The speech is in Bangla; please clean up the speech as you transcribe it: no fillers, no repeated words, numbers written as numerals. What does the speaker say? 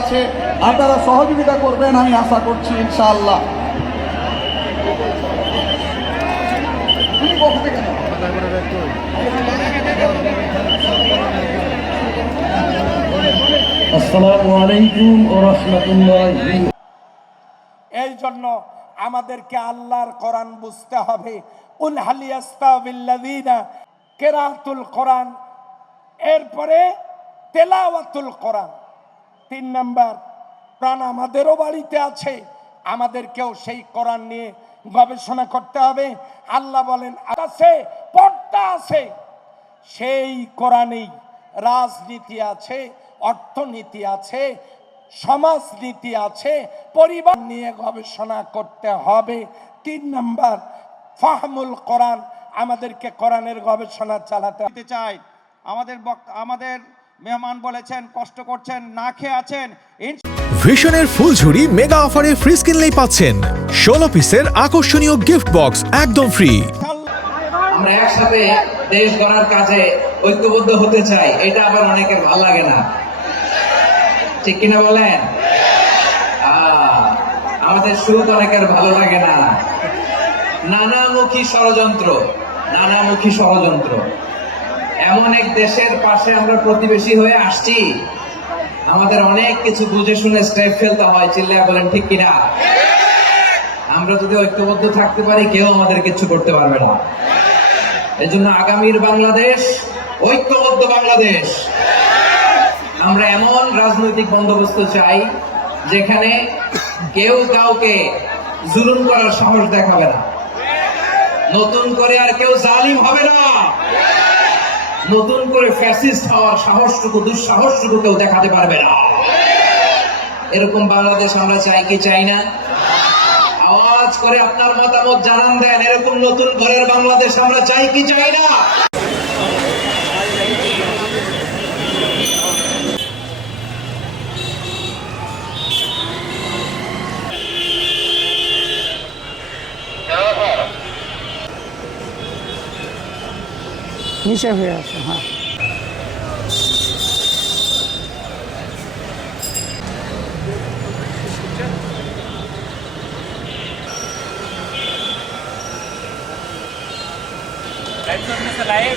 আছে, আপনারা সহযোগিতা করবেন আমি আশা করছি ইনশাআল্লাহ। আসসালামু আলাইকুম ওয়া রাহমাতুল্লাহি। এই জন্য আমাদেরকে আল্লাহর কোরআন বুঝতে হবে। কুল হাল ইয়াস্তাবিল্লাযিনা, কিরাআতুল কোরআন, এরপরে তেলাওয়াতুল কোরআন। 3 নাম্বার, কোরআন আমাদেরও বাড়িতে আছে, আমাদেরকেও সেই কোরআন নিয়ে গবেষণা করতে হবে। আল্লাহ বলেন আছে, পর্দা আছে, সেই কোরআনেই রাজনীতি আছে, অর্থনীতি আছে, সমাজনীতি আছে, পরিবার নিয়ে গবেষণা করতে হবে। 3 নাম্বার, ফাহমুল কোরআন, আমাদেরকে কোরআনের গবেষণা চালাতে চাই। আমাদের মেহমান বলেছেন কষ্ট করছেন, না খেয়ে আছেন। ভিশনের ফুলঝুরি মেগা অফারে ফ্রিজ কিনলেই পাচ্ছেন 16 পিসের আকর্ষণীয় গিফট বক্স একদম ফ্রি। আমরা একসাথে দেশ গড়ার কাজে ঐক্যবদ্ধ হতে চাই, এটা আবার অনেকের ভালো লাগে না, ঠিক কিনা বলেন? আমাদের সুদ অনেকের ভালো লাগে না। নানামুখী ষড়যন্ত্র, এমন এক দেশের পাশে আমরা প্রতিবেশী হয়ে আসছি, আমাদের অনেক কিছু বুঝে শুনে স্টেপ ফেলতে হয়, চিল্লায় বলেন ঠিক কিনা? আমরা যদি ঐক্যবদ্ধ থাকতে পারি, কেউ আমাদের কিছু করতে পারবে না। এজন্য আগামীর বাংলাদেশ ঐক্যবদ্ধ বাংলাদেশ। আমরা এমন রাজনৈতিক বন্দোবস্ত চাই যেখানে কেউ কাউকে জুলুম করার সাহস দেখাবে না, নতুন করে আর কেউ জালিম হবে না, নতুন করে ফ্যাসিস্ট হওয়ার সাহসটুকু দুঃসাহসটুকু কেউ দেখাতে পারবে না। এরকম বাংলাদেশ আমরা চাই কি চাই না? আওয়াজ করে আপনার মতামত জানান দেন, এরকম নতুন ঘরের বাংলাদেশ আমরা চাই কি চাই না? নিচে হয়ে আসো। হ্যাঁ, লাইভ